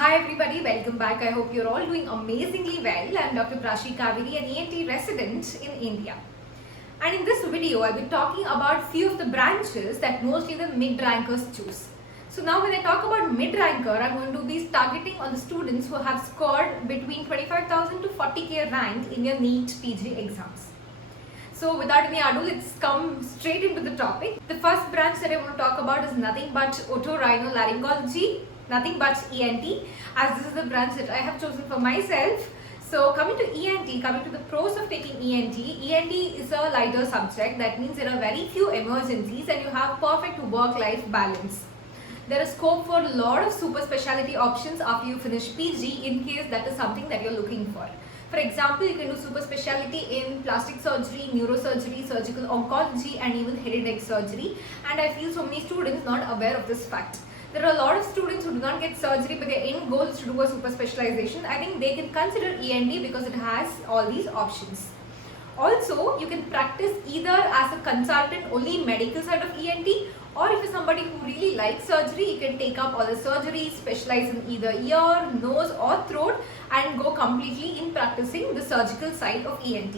Hi everybody, welcome back. I hope you're all doing amazingly well. I'm Dr. Prashi Kaveri, an ENT resident in India. And in this video, I'll be talking about few of the branches that mostly the mid-rankers choose. So now when I talk about mid-ranker, I'm going to be targeting on the students who have scored between 25,000 to 40k rank in your NEET PG exams. So without any ado, let's come straight into the topic. The first branch that I want to talk about is nothing but otorhinolaryngology, nothing but ENT, as this is the branch that I have chosen for myself. So coming to ENT, coming to the pros of taking ENT is a lighter subject. That means there are very few emergencies and you have perfect work-life balance. There is scope for a lot of super specialty options after you finish PG in case that is something that you're looking for. For example, you can do super specialty in plastic surgery, neurosurgery, surgical oncology and even head and neck surgery. And I feel so many students not aware of this fact. There are a lot of students who do not get surgery but their end goal is to do a super specialization. I think they can consider ENT because it has all these options. Also, you can practice either as a consultant only medical side of ENT, or if you're somebody who really likes surgery, you can take up all the surgeries, specialize in either ear, nose or throat and go completely in practicing the surgical side of ENT.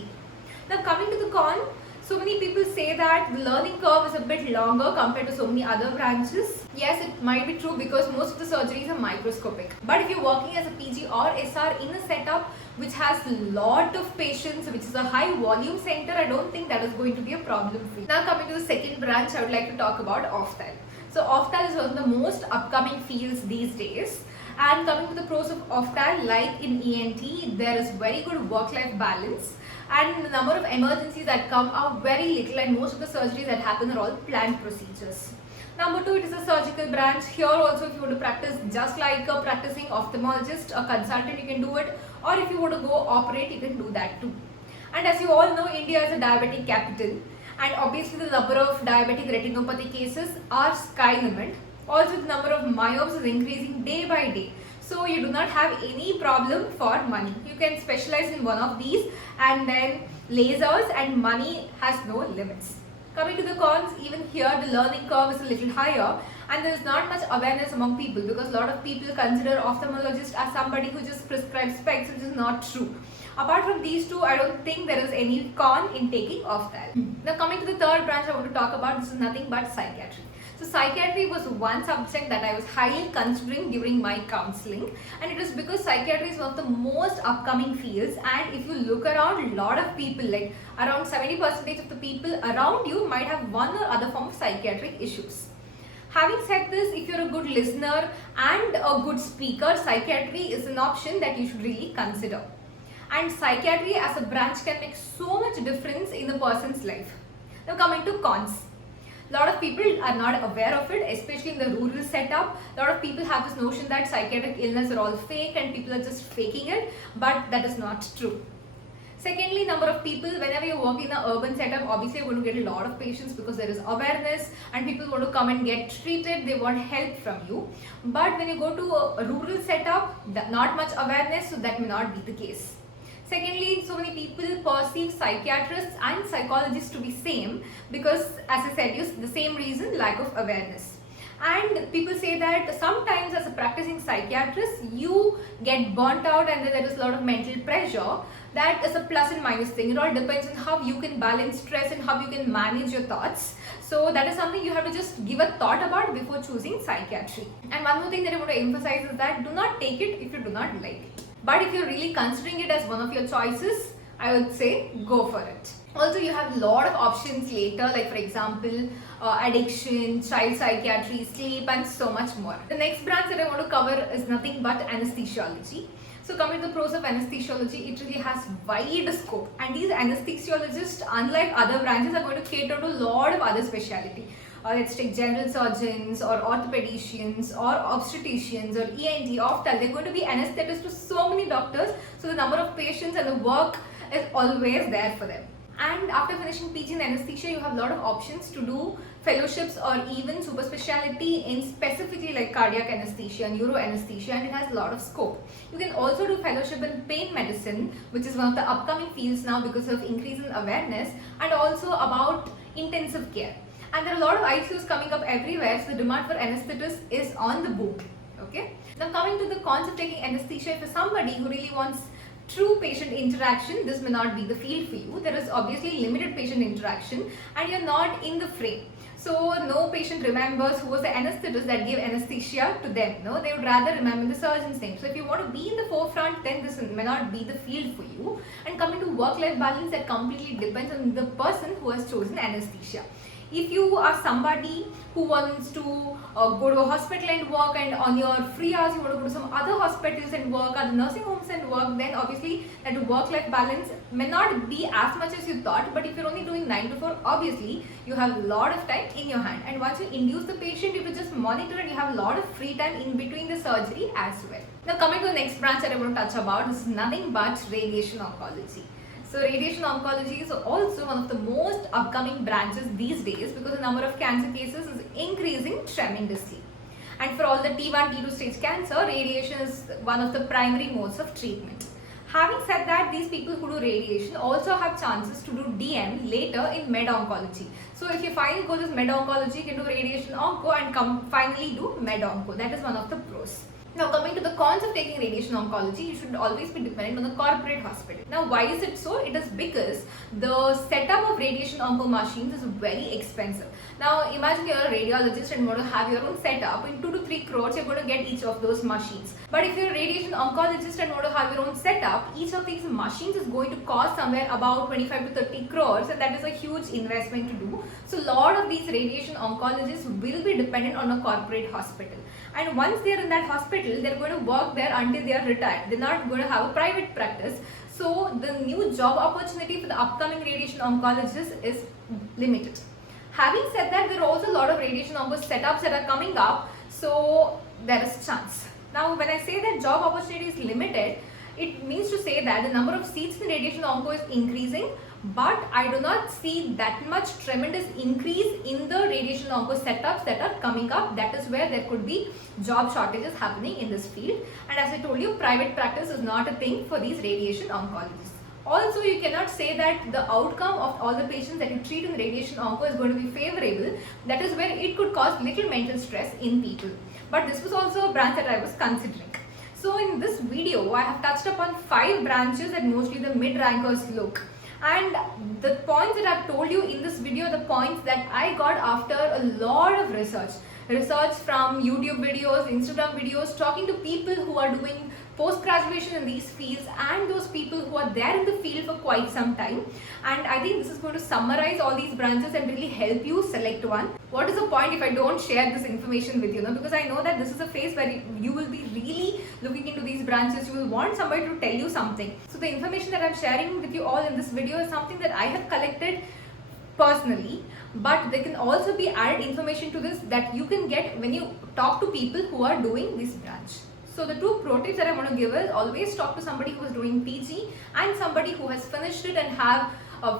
Now coming to the con, so many people say that the learning curve is a bit longer compared to so many other branches. Yes, it might be true because most of the surgeries are microscopic. But if you're working as a PG or SR in a setup which has a lot of patients, which is a high volume center, I don't think that is going to be a problem for you. Now coming to the second branch, I would like to talk about Ophthal. So Ophthal is one of the most upcoming fields these days. And coming to the pros of Ophthal, like in ENT, there is very good work-life balance. And the number of emergencies that come are very little and most of the surgeries that happen are all planned procedures. Number two, it is a surgical branch. Here also if you want to practice just like a practicing ophthalmologist, a consultant, you can do it. Or if you want to go operate, you can do that too. And as you all know, India is a diabetic capital. And obviously the number of diabetic retinopathy cases are sky limit. Also the number of myopes is increasing day by day. So you do not have any problem for money. You can specialize in one of these and then lasers and money has no limits. Coming to the cons, even here the learning curve is a little higher and there is not much awareness among people because a lot of people consider ophthalmologist as somebody who just prescribes specs, which is not true. Apart from these two, I don't think there is any con in taking Ophthal. Now coming to the third branch I want to talk about, this is nothing but psychiatry. So psychiatry was one subject that I was highly considering during my counseling, and it is because psychiatry is one of the most upcoming fields, and if you look around, a lot of people, like around 70% of the people around you might have one or other form of psychiatric issues. Having said this, if you're a good listener and a good speaker, psychiatry is an option that you should really consider. And psychiatry as a branch can make so much difference in a person's life. Now coming to cons. A lot of people are not aware of it, especially in the rural setup. A lot of people have this notion that psychiatric illness are all fake and people are just faking it, but that is not true. Secondly, number of people, whenever you work in an urban setup, obviously you're going to get a lot of patients because there is awareness and people want to come and get treated, they want help from you. But when you go to a rural setup, not much awareness, so that may not be the case. Secondly, so many people perceive psychiatrists and psychologists to be same because, as I said, the same reason, lack of awareness. And people say that sometimes as a practicing psychiatrist, you get burnt out and then there is a lot of mental pressure. That is a plus and minus thing. It all depends on how you can balance stress and how you can manage your thoughts. So that is something you have to just give a thought about before choosing psychiatry. And one more thing that I want to emphasize is that do not take it if you do not like it. But if you're really considering it as one of your choices, I would say go for it. Also, you have a lot of options later, like for example, addiction, child psychiatry, sleep and so much more. The next branch that I want to cover is nothing but anesthesiology. So coming to the pros of anesthesiology, it really has wide scope and these anesthesiologists, unlike other branches, are going to cater to a lot of other specialty. Let's take general surgeons or orthopedicians or obstetricians or ENT, Ophthal. They're going to be anesthetists to so many doctors, so the number of patients and the work is always there for them. And after finishing PG in anesthesia, you have a lot of options to do fellowships or even super specialty in specifically like cardiac anesthesia, neuro anesthesia, and it has a lot of scope. You can also do fellowship in pain medicine, which is one of the upcoming fields now because of increase in awareness, and also about intensive care. And there are a lot of ICUs coming up everywhere, so the demand for anesthetists is on the boom. Okay. Now coming to the concept of taking anesthesia, for somebody who really wants true patient interaction, this may not be the field for you. There is obviously limited patient interaction and you're not in the frame. So no patient remembers who was the anesthetist that gave anesthesia to them. No, they would rather remember the surgeon's name. So if you want to be in the forefront, then this may not be the field for you. And coming to work-life balance, that completely depends on the person who has chosen anesthesia. If you are somebody who wants to go to a hospital and work, and on your free hours you want to go to some other hospitals and work, other nursing homes and work, then obviously that work-life balance may not be as much as you thought. But if you're only doing 9 to 4, obviously you have a lot of time in your hand, and once you induce the patient, you will just monitor and you have a lot of free time in between the surgery as well. Now coming to the next branch that I want to touch about, this is nothing but radiation oncology. So radiation oncology is also one of the most upcoming branches these days, because the number of cancer cases is increasing tremendously. And for all the T1, T2 stage cancer, radiation is one of the primary modes of treatment. Having said that, these people who do radiation also have chances to do DM later in med oncology. So if you finally go this med oncology, you can do radiation onco and finally do med onco. That is one of the pros. Now coming to the cons of taking radiation oncology, you should always be dependent on the corporate hospital. Now why is it so? It is because the setup of radiation onco machines is very expensive. Now imagine you're a radiologist and want to have your own setup. In 2 to 3 crores you're going to get each of those machines. But if you're a radiation oncologist and want to have your own setup, each of these machines is going to cost somewhere about 25 to 30 crores, and that is a huge investment to do. So a lot of these radiation oncologists will be dependent on a corporate hospital. And once they are in that hospital, they're going to work there until they are retired. They're not going to have a private practice. So the new job opportunity for the upcoming radiation oncologists is limited. Having said that, there are also a lot of radiation onco setups that are coming up. So there is chance. Now when I say that job opportunity is limited, it means to say that the number of seats in radiation onco is increasing, but I do not see that much tremendous increase in the radiation onco setups that are coming up. That is where there could be job shortages happening in this field. And as I told you, private practice is not a thing for these radiation oncologists. Also, you cannot say that the outcome of all the patients that you treat in radiation onco is going to be favorable. That is where it could cause little mental stress in people. But this was also a branch that I was considering. So in this video, I have touched upon 5 branches that mostly the mid-rankers look. And the points that I've told you in this video, the points that I got after a lot of research from YouTube videos, Instagram videos, talking to people who are doing post-graduation in these fields and those people who are there in the field for quite some time. And I think this is going to summarize all these branches and really help you select one. What is the point if I don't share this information with you? Because I know that this is a phase where you will be really looking into these branches. You will want somebody to tell you something. So the information that I'm sharing with you all in this video is something that I have collected personally, but there can also be added information to this that you can get when you talk to people who are doing this branch. So the 2 pro tips that I want to give is always talk to somebody who is doing PG and somebody who has finished it and have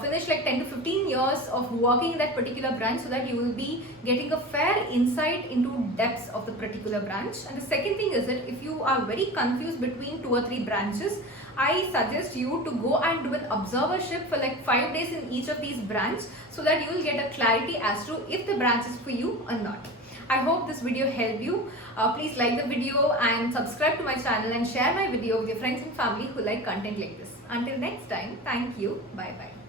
finished like 10 to 15 years of working in that particular branch, so that you will be getting a fair insight into depths of the particular branch. And the second thing is that if you are very confused between 2 or 3 branches, I suggest you to go and do an observership for like 5 days in each of these branches, so that you will get a clarity as to if the branch is for you or not. I hope this video helped you. Please like the video and subscribe to my channel and share my video with your friends and family who like content like this. Until next time, thank you. Bye bye.